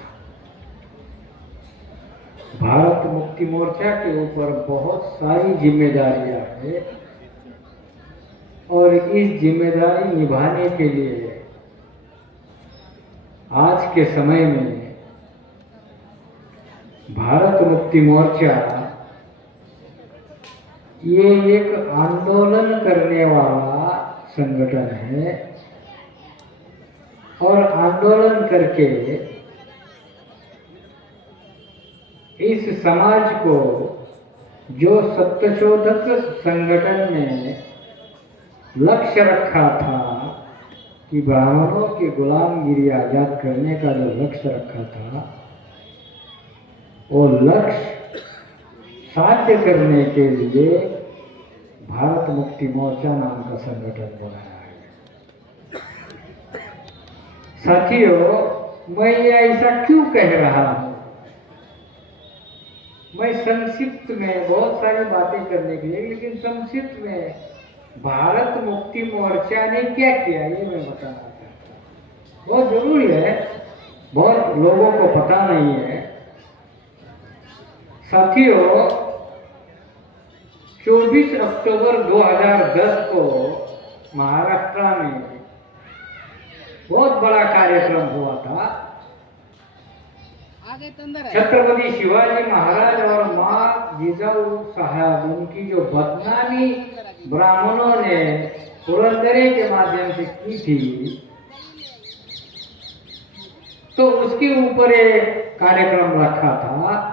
भारत मुक्ति मोर्चा के ऊपर बहुत सारी जिम्मेदारियां हैं और इस जिम्मेदारी निभाने के लिए आज के समय में भारत मुक्ति मोर्चा ये एक आंदोलन करने वाला संगठन है और आंदोलन करके इस समाज को जो सत्यशोधक संगठन ने लक्ष्य रखा था कि ब्राह्मणों की गुलामगिरी आजाद करने का जो लक्ष्य रखा था वो लक्ष्य साध्य करने के लिए भारत मुक्ति मोर्चा नाम का संगठन बनाया है। साथियों, मैं ये ऐसा क्यों कह रहा हूं? मैं संक्षिप्त में बहुत सारी बातें करने के लिए, लेकिन संक्षिप्त में भारत मुक्ति मोर्चा ने क्या किया ये मैं बताना चाहता हूँ। बहुत जरूरी है, बहुत लोगों को पता नहीं है। साथियों, 24 अक्टूबर 2010 को महाराष्ट्र में बहुत बड़ा कार्यक्रम हुआ था। छत्रपति शिवाजी महाराज और मां जिजाऊ साहब उनकी जो बदनामी ब्राह्मणों ने पुरंदरे के माध्यम से की थी, तो उसके ऊपर एक कार्यक्रम रखा था।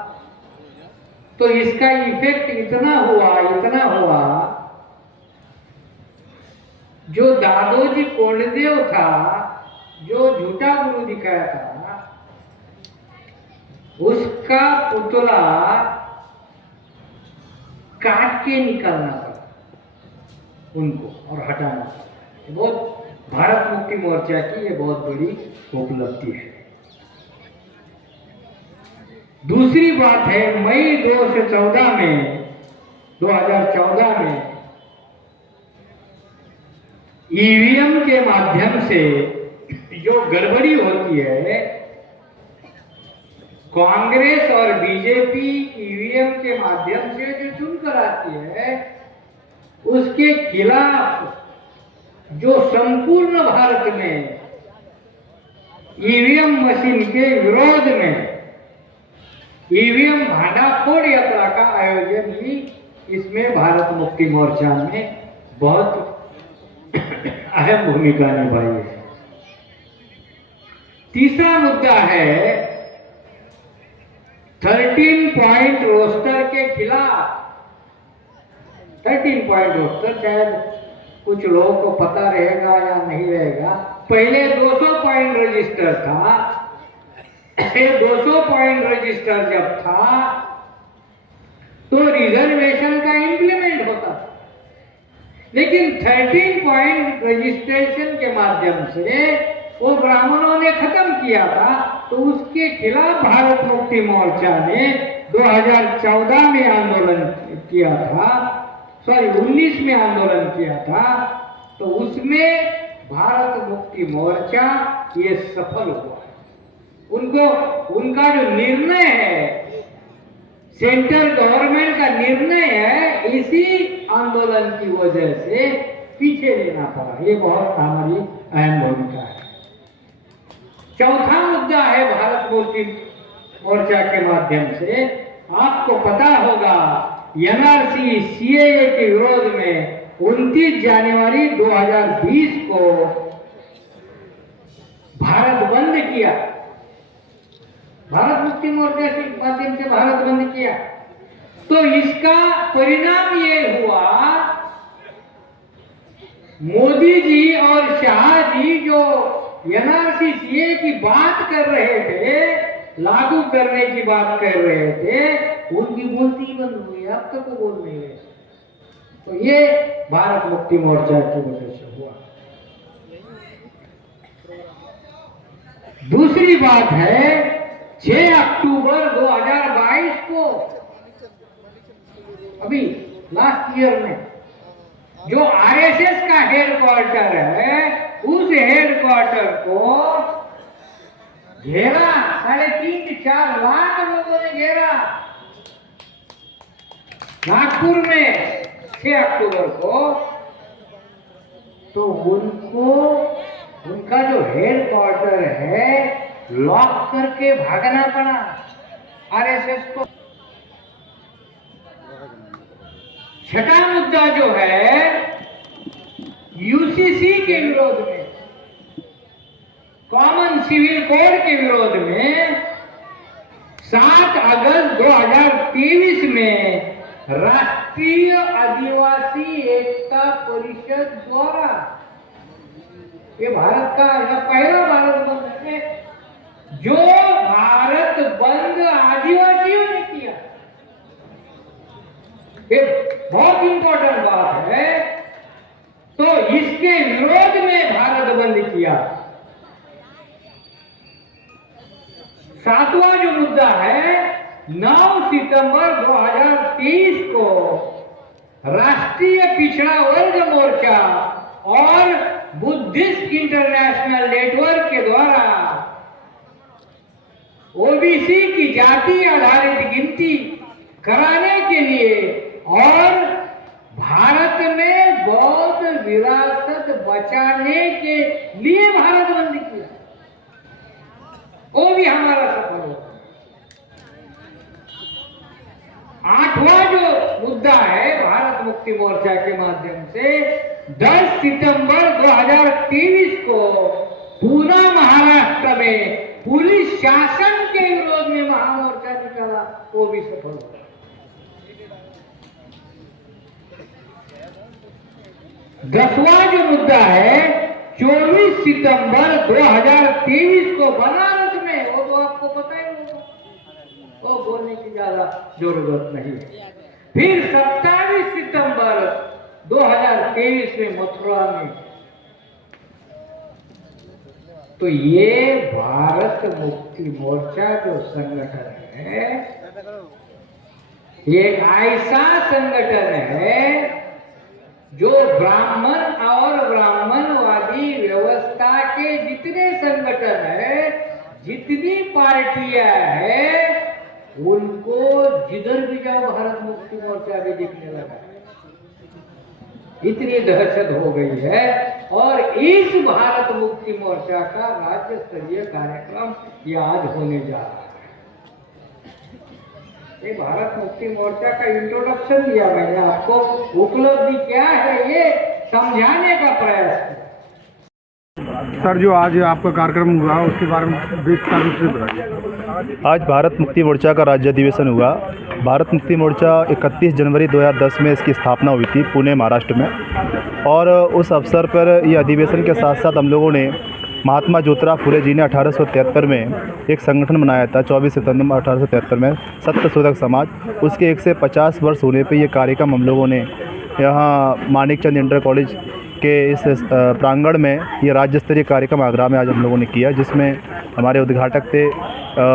तो इसका इफेक्ट इतना हुआ, जो दादोजी कोंडदेव था, जो झूठा गुरु दिखाया था, उसका पुतला काट के निकालना पड़ा उनको और हटाना पड़ा। बहुत भारत मुक्ति मोर्चा की ये बहुत बड़ी उपलब्धि है। दूसरी बात है, मई 2014 में ईवीएम के माध्यम से जो गड़बड़ी होती है, कांग्रेस और बीजेपी ईवीएम के माध्यम से जो चुनकर आती है, उसके खिलाफ जो संपूर्ण भारत में ईवीएम मशीन के विरोध में ईवीएम भांडाफोड़ यात्रा का आयोजन भी इसमें भारत मुक्ति मोर्चा ने बहुत अहम भूमिका निभाई है। तीसरा मुद्दा है 13 पॉइंट रोस्टर के खिलाफ। 13 पॉइंट रोस्टर शायद कुछ लोगों को पता रहेगा या नहीं रहेगा, पहले 200 पॉइंट रजिस्टर था। ये 200 पॉइंट रजिस्टर जब था तो रिजर्वेशन का इंप्लीमेंट होता था, लेकिन 13 पॉइंट रजिस्ट्रेशन के माध्यम से वो ब्राह्मणों ने खत्म किया था। तो उसके खिलाफ भारत मुक्ति मोर्चा ने 2014 में आंदोलन किया था, 19 में आंदोलन किया था। तो उसमें भारत मुक्ति मोर्चा ये सफल हुआ। उनका जो निर्णय है, सेंट्रल गवर्नमेंट का निर्णय है, इसी आंदोलन की वजह से पीछे लेना पड़ा। ये बहुत हमारी अहम भूमिका है। चौथा मुद्दा है भारत मुक्ति मोर्चा के माध्यम से, आपको पता होगा एनआरसी सीएए के विरोध में 29 जनवरी 2020 को भारत बंद किया। भारत मुक्ति मोर्चा के माध्यम से भारत बंद किया। तो इसका परिणाम ये हुआ, मोदी जी और शाह जी जो एनआरसी सीए की बात कर रहे थे, लागू करने की बात कर रहे थे, उनकी बोलती ही बंद हुई। अब तक वो बोल नहीं रहे। तो ये भारत मुक्ति मोर्चा की वजह से हुआ। दूसरी बात है 6 अक्टूबर 2022 को, अभी लास्ट ईयर में, जो आरएसएस का हेडक्वार्टर है, उस हेडक्वार्टर को घेरा, 3.5 से 4 लाख लोगों ने घेरा नागपुर में 6 अक्टूबर को। तो उनका जो हेडक्वार्टर है लॉक करके भागना पड़ा आरएसएस को। छठा मुद्दा जो है यूसीसी के विरोध में, कॉमन सिविल कोड के विरोध में 7 अगस्त 2023 में राष्ट्रीय आदिवासी एकता परिषद द्वारा, ये भारत का यह पहला भारत बंद है जो भारत बंद आदिवासियों ने किया। ये बहुत इंपॉर्टेंट बात है। तो इसके विरोध में भारत बंद किया। सातवां जो मुद्दा है 9 सितंबर 2023 को राष्ट्रीय पिछड़ा वर्ग मोर्चा और बुद्धिस्ट इंटरनेशनल नेटवर्क के द्वारा ओबीसी की जाति आधारित गिनती कराने के लिए और भारत में बौद्ध विरासत बचाने के लिए भारत बंद किया। वो भी हमारा सफल होगा। 8वां जो मुद्दा है भारत मुक्ति मोर्चा के माध्यम से 10 सितंबर 2023 को पूना महाराष्ट्र में पुलिस शासन के विरोध में महामोर्चा निकाला, वो भी सफल हुआ। 10वां जो मुद्दा है 24 सितंबर 2023 को बनारस में, वो तो आपको पता ही होगा, वो बोलने की ज्यादा जरूरत नहीं है। फिर 27 सितंबर 2023 में मथुरा में। तो ये भारत मुक्ति मोर्चा जो संगठन है, ये एक ऐसा संगठन है जो ब्राह्मण और ब्राह्मणवादी व्यवस्था के जितने संगठन है, जितनी पार्टियां हैं, उनको जिधर भी जाओ भारत मुक्ति मोर्चा भी दिखने लगा। इतनी दहशत हो गई है। और इस भारत मुक्ति मोर्चा का राज्य स्तरीय कार्यक्रम ये आज होने जा रहा है। ये भारत मुक्ति मोर्चा का इंट्रोडक्शन दिया मैंने आपको, उपलब्धि क्या है ये समझाने का प्रयास किया। सर, जो आज आपका कार्यक्रम हुआ उसके बारे में विस्तार रूप से बताइए। आज भारत मुक्ति मोर्चा का राज्य अधिवेशन हुआ। भारत मुक्ति मोर्चा 31 जनवरी 2010 में इसकी स्थापना हुई थी पुणे महाराष्ट्र में। और उस अवसर पर ये अधिवेशन के साथ साथ हम लोगों ने महात्मा ज्योतिराव फुले जी ने 1873 में एक संगठन बनाया था, 24 सितंबर 1873 में सत्यशोधक समाज। उसके 150 वर्ष होने पे ये कार्यक्रम हम लोगों ने यहाँ मानिकचंद इंटर कॉलेज के इस प्रांगण में ये राज्य स्तरीय कार्यक्रम आगरा में आज हम लोगों ने किया, जिसमें हमारे उद्घाटक थे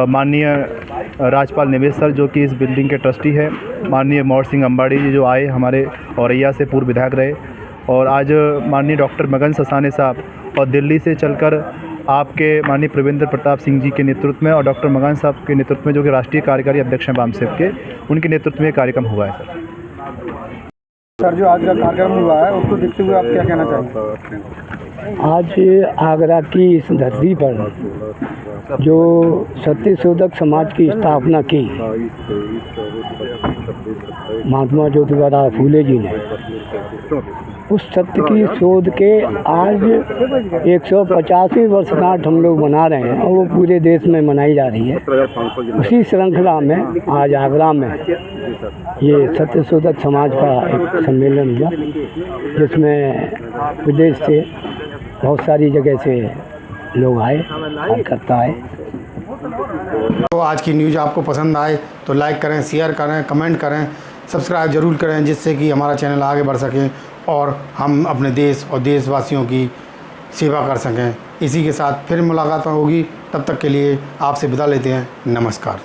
माननीय राजपाल निवेश सर, जो कि इस बिल्डिंग के ट्रस्टी है, माननीय मोहर सिंह अंबाड़ी जी जो आए हमारे औरैया से पूर्व विधायक रहे, और आज माननीय डॉक्टर मगन ससाने साहब और दिल्ली से चलकर आपके माननीय प्रविंद्र प्रताप सिंह जी के नेतृत्व में और डॉक्टर मगन साहब के नेतृत्व में, जो कि राष्ट्रीय कार्यकारी अध्यक्ष हैं वामसेफ के, उनके नेतृत्व में कार्यक्रम हुआ है। सर जो आज का कार्यक्रम हुआ है उसको देखते हुए आप क्या कहना चाहेंगे? आज आगरा की इस धरती पर जो सत्यशोधक समाज की स्थापना की महात्मा ज्योतिराव फूले जी ने, उस सत्य की शोध के आज 150वीं वर्षगांठ हम लोग मना रहे हैं और वो पूरे देश में मनाई जा रही है। उसी श्रृंखला में आज आगरा में ये सत्यशोधक समाज का एक सम्मेलन हुआ, जिसमें विदेश से बहुत सारी जगह से लोग आए, कार्यकर्ता आए। तो आज की न्यूज़ आपको पसंद आए तो लाइक करें, शेयर करें, कमेंट करें, सब्सक्राइब ज़रूर करें, जिससे कि हमारा चैनल आगे बढ़ सके और हम अपने देश और देशवासियों की सेवा कर सकें। इसी के साथ फिर मुलाकात होगी, तब तक के लिए आपसे विदा लेते हैं। नमस्कार।